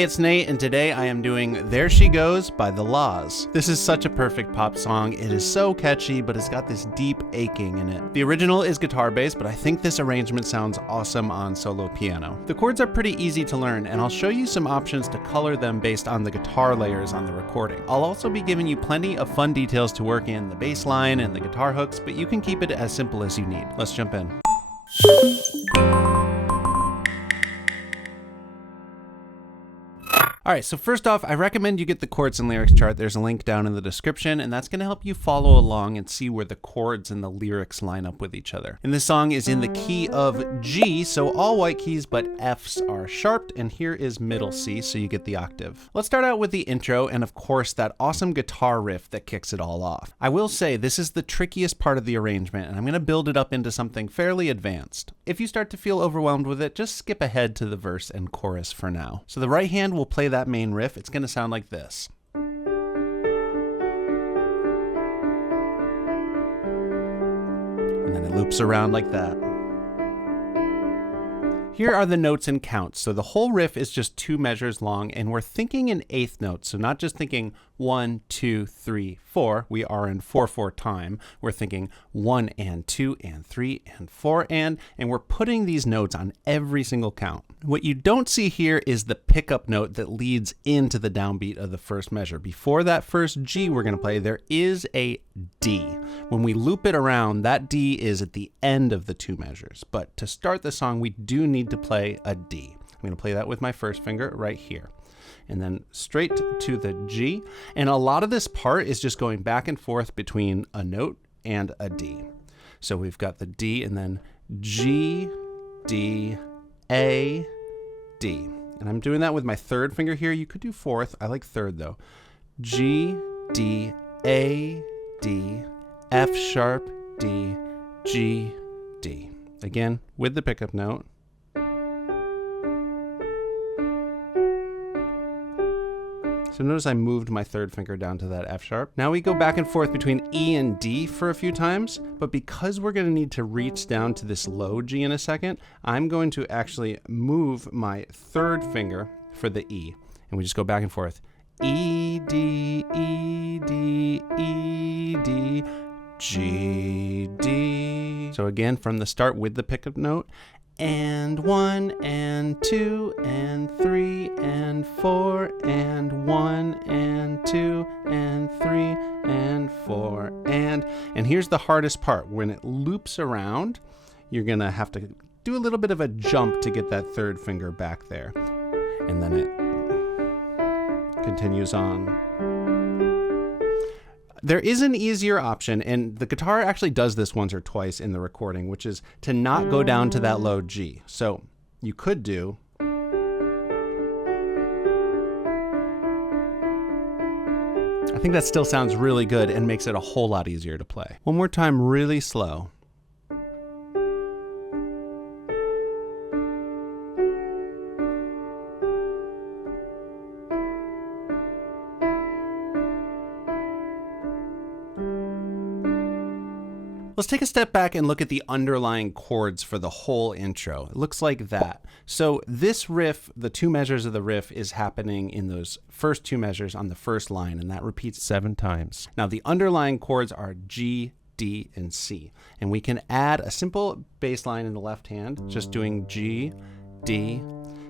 Hey, it's Nate, and today I am doing There She Goes by The Laws. This is such a perfect pop song. It is so catchy, but it's got this deep aching in it. The original is guitar-based, but I think this arrangement sounds awesome on solo piano. The chords are pretty easy to learn, and I'll show you some options to color them based on the guitar layers on the recording. I'll also be giving you plenty of fun details to work in the bass line and the guitar hooks, but you can keep it as simple as you need. Let's jump in. Alright, so first off, I recommend you get the chords and lyrics chart. There's a link down in the description, and that's going to help you follow along and see where the chords and the lyrics line up with each other. And this song is in the key of G, so all white keys, but Fs are sharped, and here is middle C, so you get the octave. Let's start out with the intro, and of course, that awesome guitar riff that kicks it all off. I will say, this is the trickiest part of the arrangement, and I'm going to build it up into something fairly advanced. If you start to feel overwhelmed with it, just skip ahead to the verse and chorus for now. So the right hand will play that main riff. It's going to sound like this. And then it loops around like that. Here are the notes and counts. So the whole riff is just 2 measures long, and we're thinking in eighth notes. So not just thinking 1, 2, 3, 4. We are in 4/4 time. We're thinking 1 and 2 and 3 and 4 and we're putting these notes on every single count. What you don't see here is the pickup note that leads into the downbeat of the first measure. Before that first G we're going to play, there is a D. When we loop it around, that D is at the end of the 2 measures. But to start the song, we do need to play a D. I'm going to play that with my first finger right here. And then straight to the G. And a lot of this part is just going back and forth between a note and a D. So we've got the D and then G, D, A, D. And I'm doing that with my third finger here. You could do fourth. I like third though. G, D, A, D, F sharp, D, G, D. Again, with the pickup note. So notice I moved my third finger down to that F sharp. Now we go back and forth between E and D for a few times, but because we're going to need to reach down to this low G in a second, I'm going to actually move my third finger for the E. And we just go back and forth. E, D, E, D, E, D, G, D. So again, from the start with the pickup note. And 1 and 2 and 3 and 4 and 1 and 2 and 3 and 4 and here's the hardest part. When it loops around, you're gonna have to do a little bit of a jump to get that third finger back there, and then it continues on. There is an easier option, and the guitar actually does this once or twice in the recording, which is to not go down to that low G. So you could do. I think that still sounds really good and makes it a whole lot easier to play. One more time, really slow. Let's take a step back and look at the underlying chords for the whole intro. It looks like that. So this riff, the 2 measures of the riff, is happening in those first 2 measures on the first line, and that repeats 7 times. Now the underlying chords are G, D, and C. And we can add a simple bass line in the left hand, just doing G, D,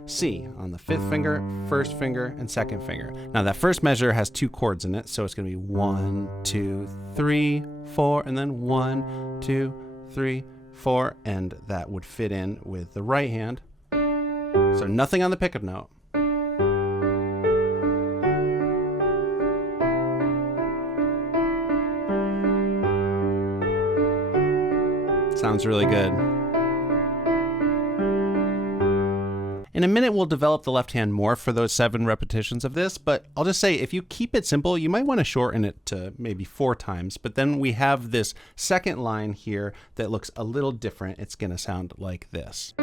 C on the 5th finger, 1st finger, and 2nd finger. Now that first measure has 2 chords in it, so it's going to be 1, 2, 3, 4, and then 1, 2, 3, 4, and that would fit in with the right hand. So nothing on the pickup note. Sounds really good. In a minute, we'll develop the left hand more for those 7 repetitions of this, but I'll just say if you keep it simple, you might want to shorten it to maybe 4 times, but then we have this second line here that looks a little different. It's going to sound like this.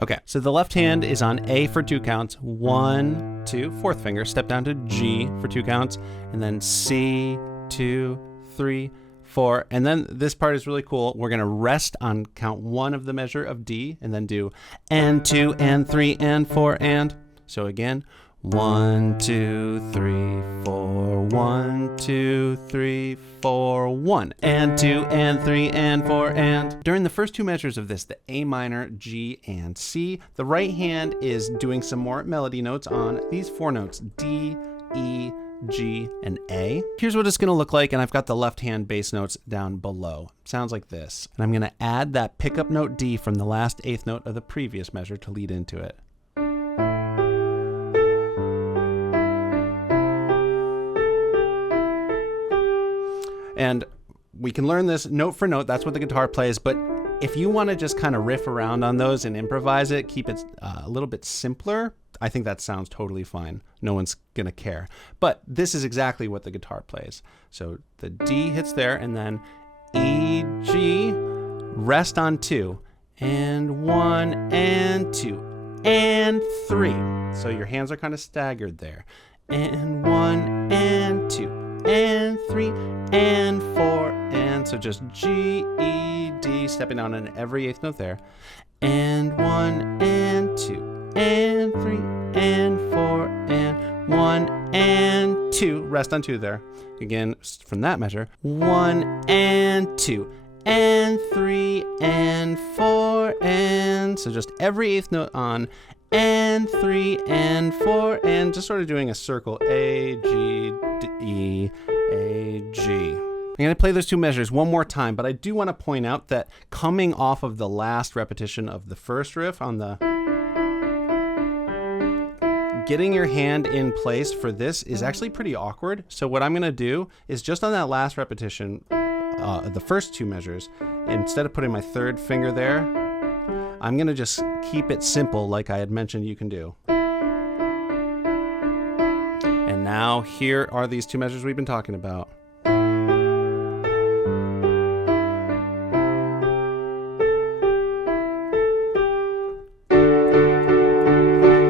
Okay, so the left hand is on A for 2 counts, 1, 2, 4th finger, step down to G for 2 counts, and then C, 2, 3, 4, and then this part is really cool. We're going to rest on count 1 of the measure of D and then do and 2 and 3 and 4 and. So again, 1, 2, 3, 4, 1, 2, 3, 4, 1, and 2, and 3, and 4, and. During the first 2 measures of this, the A minor, G, and C, the right hand is doing some more melody notes on these 4 notes, D, E, G, and A. Here's what it's going to look like, and I've got the left hand bass notes down below. Sounds like this. And I'm going to add that pickup note D from the last 8th note of the previous measure to lead into it. And we can learn this note for note. That's what the guitar plays. But if you want to just kind of riff around on those and improvise it, keep it a little bit simpler, I think that sounds totally fine. No one's going to care. But this is exactly what the guitar plays. So the D hits there, and then E, G, rest on 2, and 1, and 2, and 3. So your hands are kind of staggered there. And 1, and 2. And 3, and 4, and so just G, E, D, stepping down on every 8th note there, and 1, and 2, and 3, and 4, and 1, and 2, rest on 2 there, again, from that measure, 1, and 2, and 3, and 4, and so just every 8th note on, and 3, and 4, and just sort of doing a circle, A, G, D, E, A, G. I'm going to play those 2 measures one more time, but I do want to point out that coming off of the last repetition of the first riff on the... Getting your hand in place for this is actually pretty awkward. So what I'm going to do is just on that last repetition, the first 2 measures, instead of putting my 3rd finger there, I'm going to just keep it simple like I had mentioned you can do. And now here are these 2 measures we've been talking about.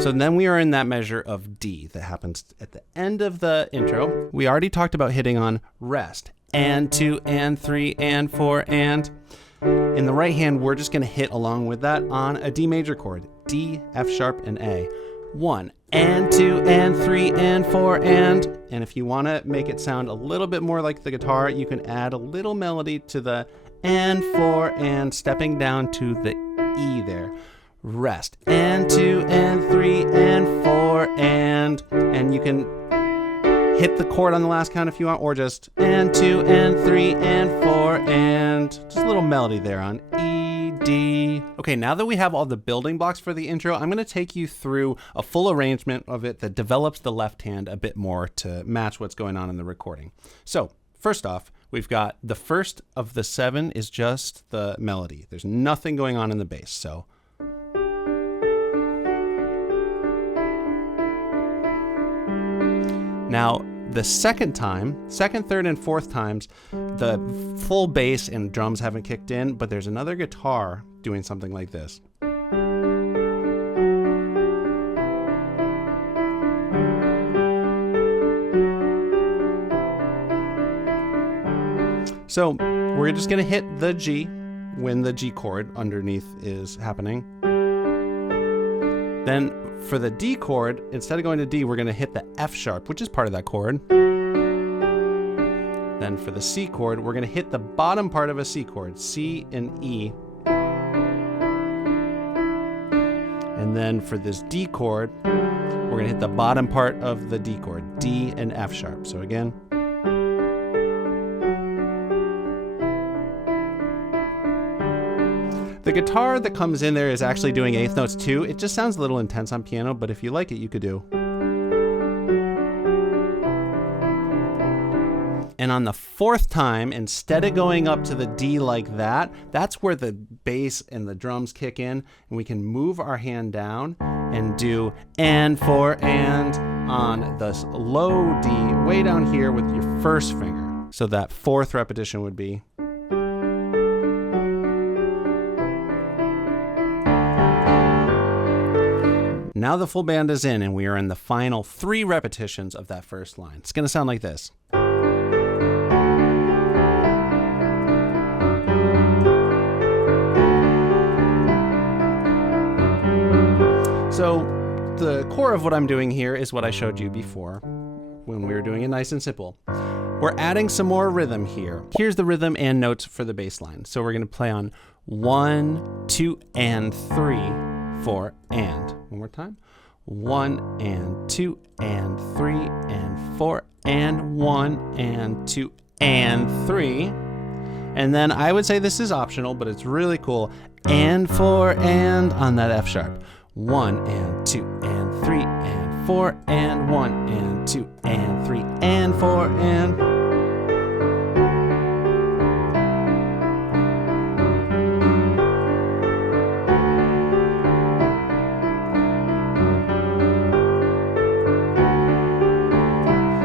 So then we are in that measure of D that happens at the end of the intro. We already talked about hitting on rest, and 2, and 3, and 4, and... In the right hand, we're just going to hit along with that on a D major chord, D, F sharp, and A. 1, and 2, and 3, and 4, and if you want to make it sound a little bit more like the guitar, you can add a little melody to the and 4, and stepping down to the E there. Rest, and 2, and 3, and 4, and you can hit the chord on the last count if you want, or just and 2, and 3, and 4, and just a little melody there on E, D. Okay, now that we have all the building blocks for the intro, I'm going to take you through a full arrangement of it that develops the left hand a bit more to match what's going on in the recording. So, first off, we've got the first of the 7 is just the melody. There's nothing going on in the bass, so... Now, the second time, 2nd, 3rd, and 4th times, the full bass and drums haven't kicked in, but there's another guitar doing something like this. So we're just going to hit the G when the G chord underneath is happening. Then for the D chord, instead of going to D, we're going to hit the F sharp, which is part of that chord. Then for the C chord, we're going to hit the bottom part of a C chord, C and E. And then for this D chord, we're going to hit the bottom part of the D chord, D and F sharp. So again. The guitar that comes in there is actually doing 8th notes too. It just sounds a little intense on piano, but if you like it, you could do. And on the 4th time, instead of going up to the D like that, that's where the bass and the drums kick in, and we can move our hand down and do and 4 and on the low D way down here with your 1st finger. So that 4th repetition would be. Now the full band is in, and we are in the final 3 repetitions of that first line. It's going to sound like this. So the core of what I'm doing here is what I showed you before when we were doing it nice and simple. We're adding some more rhythm here. Here's the rhythm and notes for the bass line. So we're going to play on 1, 2, and 3, 4, and. One more time. 1 and 2 and 3 and 4 and 1 and 2 and 3. And then I would say this is optional, but it's really cool. And 4 and on that F sharp. 1 and 2 and 3 and 4 and 1 and 2 and 3 and 4 and.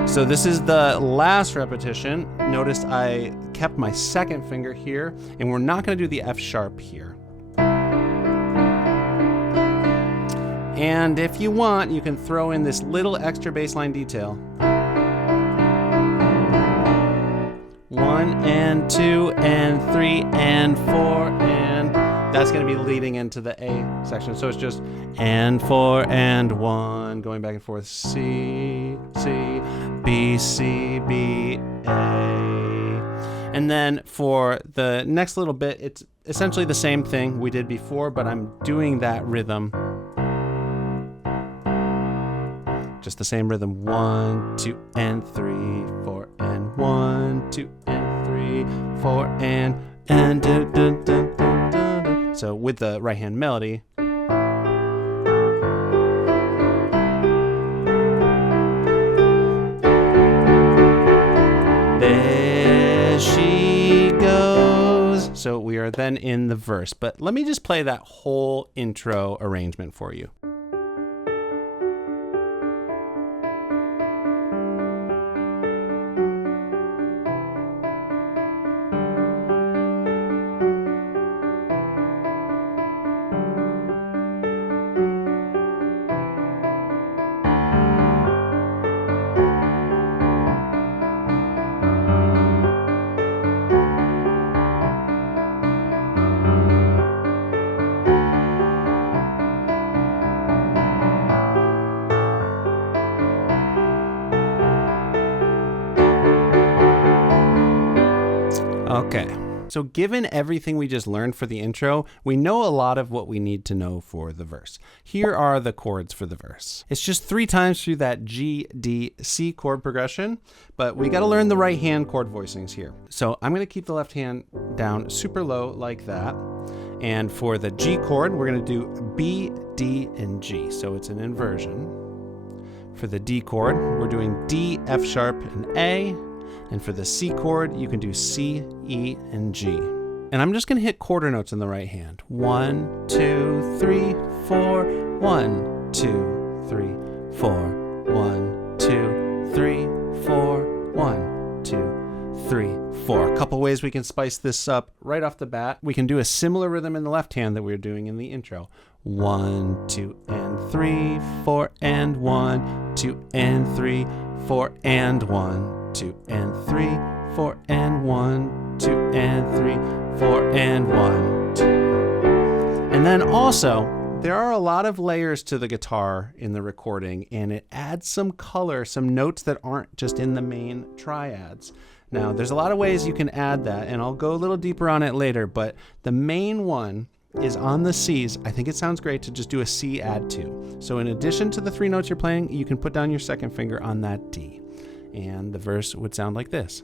So this is the last repetition. Notice I kept my second finger here, and we're not going to do the F sharp here. And if you want, you can throw in this little extra bass line detail. 1 and 2 and 3 and 4 and that's going to be leading into the A section. So it's just and 4 and 1 going back and forth. C, C, B, C, B, A. And then for the next little bit, it's essentially the same thing we did before, but I'm doing that rhythm. Just the same rhythm. 1, 2, and 3, 4, and 1, 2, and 3, 4, and dun, dun, dun, dun, dun. So with the right hand melody. There she goes. So we are then in the verse. But let me just play that whole intro arrangement for you. Okay, so given everything we just learned for the intro, we know a lot of what we need to know for the verse. Here are the chords for the verse. It's just 3 times through that G, D, C chord progression, but we got to learn the right hand chord voicings here. So I'm going to keep the left hand down super low like that. And for the G chord, we're going to do B, D, and G. So it's an inversion. For the D chord, we're doing D, F sharp, and A. And for the C chord, you can do C, E, and G. And I'm just going to hit quarter notes in the right hand. 1, 2, 3, 4. 1, 2, 3, 4. 1, 2, 3, 4. 1, 2, 3, 4. A couple ways we can spice this up right off the bat. We can do a similar rhythm in the left hand that we were doing in the intro. 1, 2, and 3, 4, and 1, 2, and 3, 4, and 1. 2 and 3, 4 and 1, 2 and 3, 4 and 1, 2. And then also, there are a lot of layers to the guitar in the recording, and it adds some color, some notes that aren't just in the main triads. Now, there's a lot of ways you can add that, and I'll go a little deeper on it later, but the main one is on the C's. I think it sounds great to just do a C add 2. So in addition to the 3 notes you're playing, you can put down your second finger on that D. And the verse would sound like this.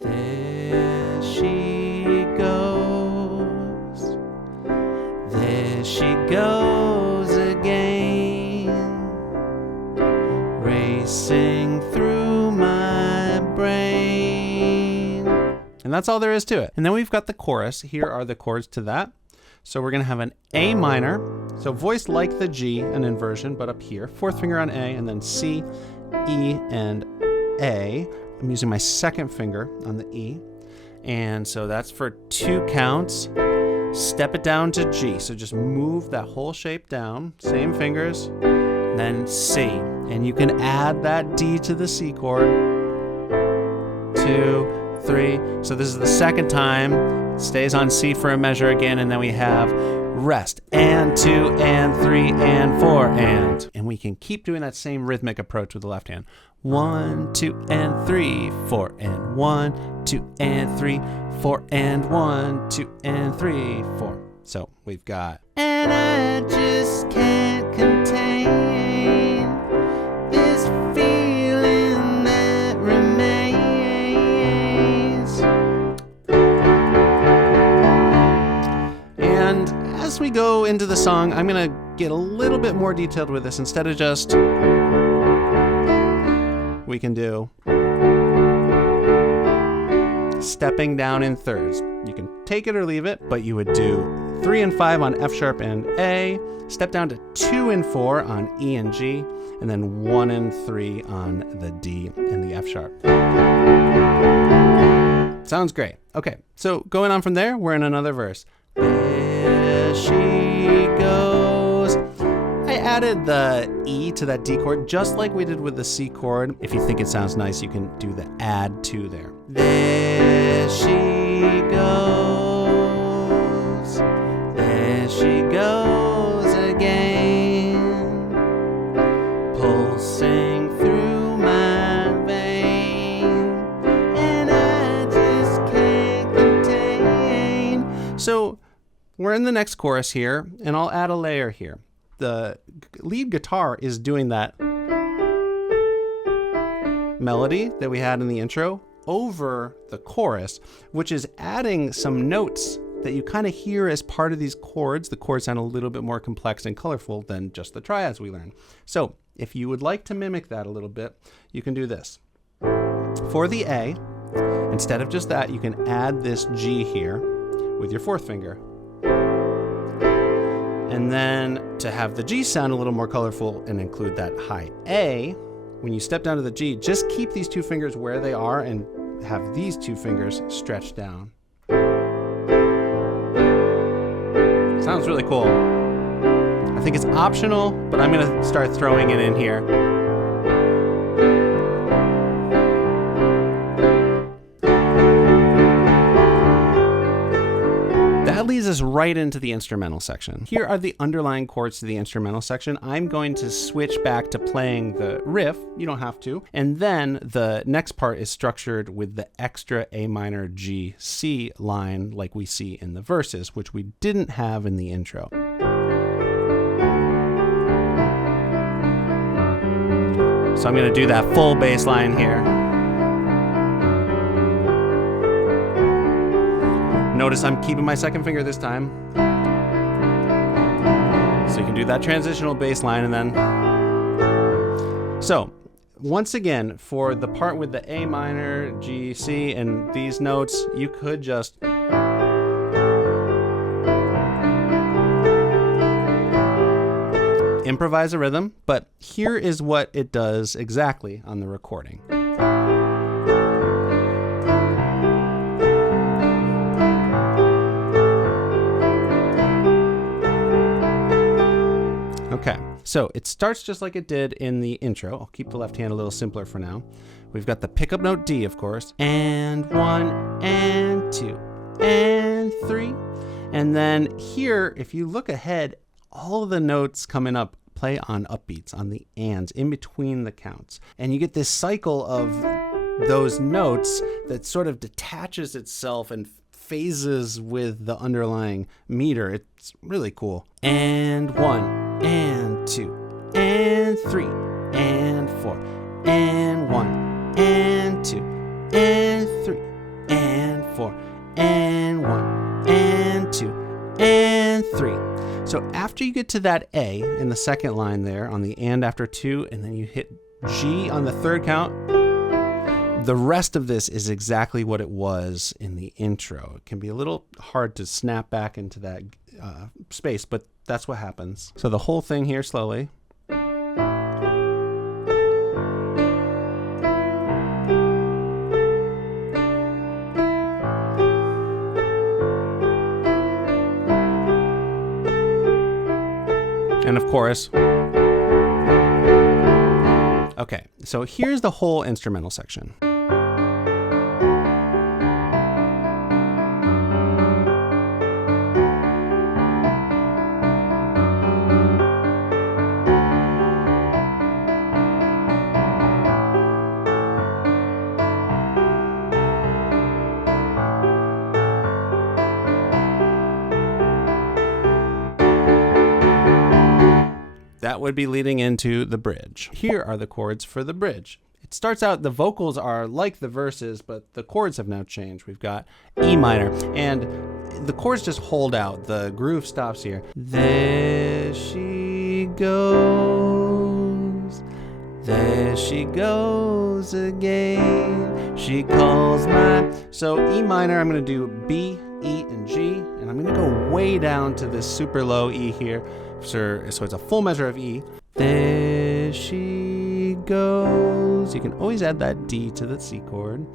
There she goes. There she goes again. Racing through my brain. And that's all there is to it. And then we've got the chorus. Here are the chords to that. So we're going to have an A minor. So voiced like the G, an inversion, but up here. 4th finger on A, and then C, E, and A. I'm using my second finger on the E. And so that's for 2 counts. Step it down to G. So just move that whole shape down. Same fingers. Then C. And you can add that D to the C chord. 2, 3. So this is the second time. It stays on C for a measure again, and then we have rest, and 2, and 3, and 4, and we can keep doing that same rhythmic approach with the left hand. 1, 2, and 3, 4, and 1, 2, and 3, 4, and 1, 2, and 3, 4. So we've got, and I just can't contain this feeling that remains. And as we go into the song, I'm going to get a little bit more detailed with this. Instead of just, we can do stepping down in thirds. You can take it or leave it, but you would do 3 and 5 on F sharp and A, step down to 2 and 4 on E and G, and then 1 and 3 on the D and the F sharp. Sounds great. Okay, so going on from there, we're in another verse. There she goes. I added the E to that D chord just like we did with the C chord. If you think it sounds nice, you can do the add to there. There she goes. There she goes again. Pulsing through my vein. And I just can't contain. So we're in the next chorus here, and I'll add a layer here. The lead guitar is doing that melody that we had in the intro over the chorus, which is adding some notes that you kind of hear as part of these chords. The chords sound a little bit more complex and colorful than just the triads we learned. So if you would like to mimic that a little bit, you can do this. For the A, instead of just that, you can add this G here with your fourth finger. And then to have the G sound a little more colorful and include that high A, when you step down to the G, just keep these two fingers where they are and have these two fingers stretched down. Sounds really cool. I think it's optional, but I'm going to start throwing it in here. That leads us right into the instrumental section. Here are the underlying chords to the instrumental section. I'm going to switch back to playing the riff. You don't have to. And then the next part is structured with the extra A minor G C line like we see in the verses, which we didn't have in the intro. So I'm going to do that full bass line here. Notice I'm keeping my second finger this time. So you can do that transitional bass line and then. So once again, for the part with the A minor, G, C, and these notes, you could just improvise a rhythm, but here is what it does exactly on the recording. Okay, so it starts just like it did in the intro. I'll keep the left hand a little simpler for now. We've got the pickup note D, of course, and 1, and 2, and 3. And then here, if you look ahead, all of the notes coming up play on upbeats, on the ands, in between the counts. And you get this cycle of those notes that sort of detaches itself and phases with the underlying meter. It's really cool. And 1, and 2, and 3, and 4, and 1, and 2, and 3, and 4, and 1, and 2, and 3. So after you get to that A in the second line there on the and after 2, and then you hit G on the third count, the rest of this is exactly what it was in the intro. It can be a little hard to snap back into that space, but that's what happens. So the whole thing here slowly. And of course. Okay, so here's the whole instrumental section. would be leading into the bridge. Here are the chords for the bridge. It starts out, the vocals are like the verses, but the chords have now changed. We've got E minor, and the chords just hold out. The groove stops here. There she goes. There she goes again. She calls my... So E minor, I'm going to do B, E, and G, and I'm going to go way down to this super low E here. So it's a full measure of E. There she goes. You can always add that D to the C chord.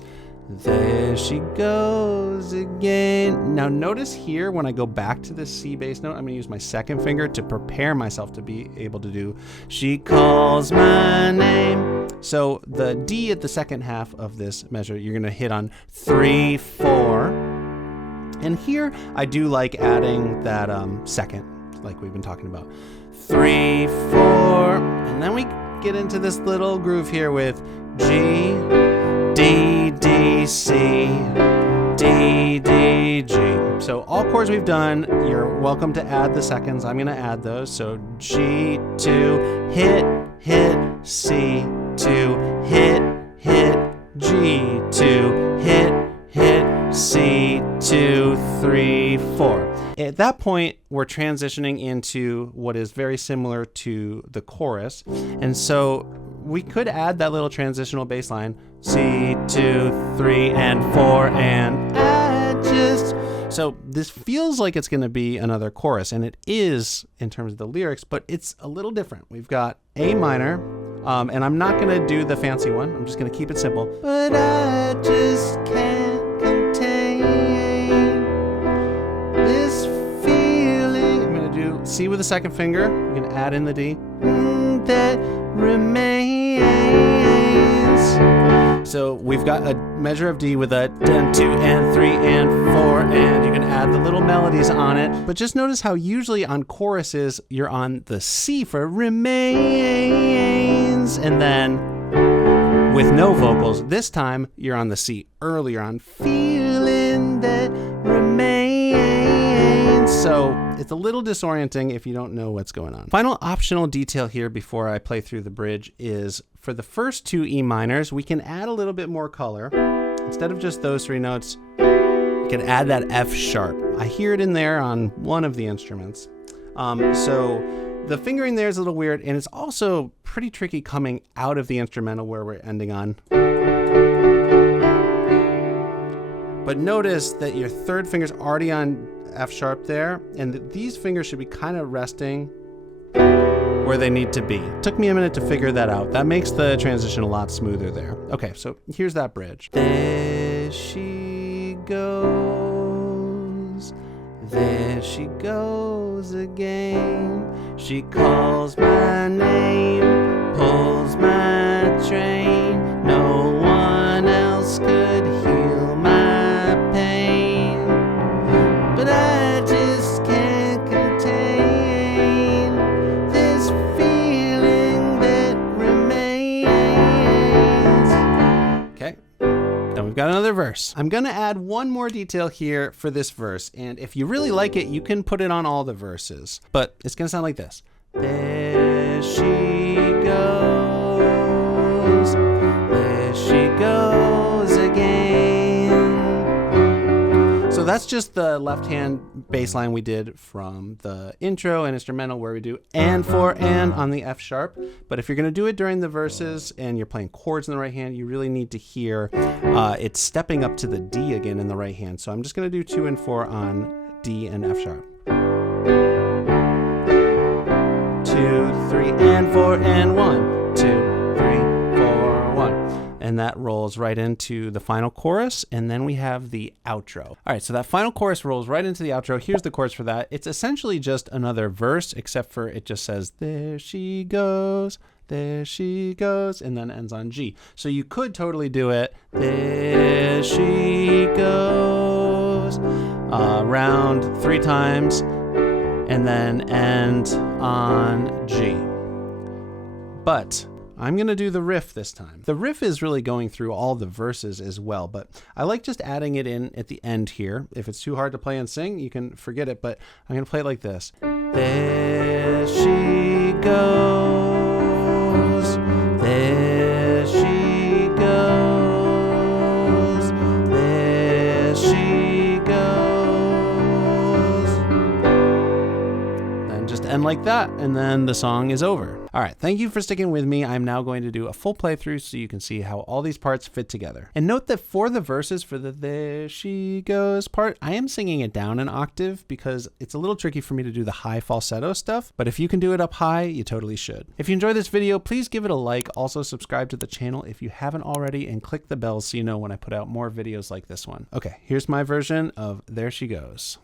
There she goes again. Now notice here when I go back to the C bass note, I'm going to use my second finger to prepare myself to be able to do she calls my name. So the D at the second half of this measure, you're going to hit on 3, 4. And here I do like adding that second, like we've been talking about. 3, 4, and then we get into this little groove here with G, D, D, C, D, D, G. So all chords we've done, you're welcome to add the seconds. I'm going to add those. So G, 2, hit, hit, C, 2, hit, hit, G, 2, hit, hit, C, 2, 3, 4. At that point, we're transitioning into what is very similar to the chorus. And so we could add that little transitional bass line, C, 2, 3, and 4, and I just... So this feels like it's going to be another chorus, and it is in terms of the lyrics, but it's a little different. We've got A minor, and I'm not going to do the fancy one. I'm just going to keep it simple. But I just can't contain this feeling. I'm going to do C with the second finger. I'm going to add in the D. That remains. So we've got a measure of D with a 10, 2, and 3, and 4, and you can add the little melodies on it. But just notice how usually on choruses, you're on the C for remains, and then with no vocals, this time you're on the C earlier on feeling that remains. So it's a little disorienting if you don't know what's going on. Final optional detail here before I play through the bridge is for the first 2 E minors, we can add a little bit more color. Instead of just those 3 notes, we can add that F sharp. I hear it in there on one of the instruments. So the fingering there is a little weird, and it's also pretty tricky coming out of the instrumental where we're ending on. But notice that your third finger's already on F sharp there, and these fingers should be kind of resting where they need to be. It took me a minute to figure that out. That makes the transition a lot smoother there. Okay, so here's that bridge. There she goes. There she goes again. She calls my name, pulls my train. No one else could heal my pain, but I just can't contain this feeling that remains. Okay, then we've got another verse. I'm gonna add one more detail here for this verse, and if you really like it, you can put it on all the verses, but it's gonna sound like this. There she goes. There she goes again. So that's just the left hand bass line we did from the intro and instrumental where we do and 4 and on the F sharp. But if you're going to do it during the verses and you're playing chords in the right hand, you really need to hear it's stepping up to the D again in the right hand. So I'm just going to do 2 and 4 on D and F sharp. 2, 3, and 4, and 1, 2, 3, 4, 1. And that rolls right into the final chorus, and then we have the outro. All right, so that final chorus rolls right into the outro. Here's the chorus for that. It's essentially just another verse, except for it just says, there she goes, and then ends on G. So you could totally do it, there she goes, around 3 times, and then end on G. But I'm going to do the riff this time. The riff is really going through all the verses as well, but I like just adding it in at the end here. If it's too hard to play and sing, you can forget it, but I'm going to play it like this. There she goes. And like that, and then the song is over. All right, thank you for sticking with me. I'm now going to do a full playthrough so you can see how all these parts fit together. And note that for the verses, for the "there she goes" part, I am singing it down an octave because it's a little tricky for me to do the high falsetto stuff, but if you can do it up high, you totally should. If you enjoyed this video, please give it a like. Also subscribe to the channel if you haven't already, and click the bell so you know when I put out more videos like this one. Okay, here's my version of "There She Goes."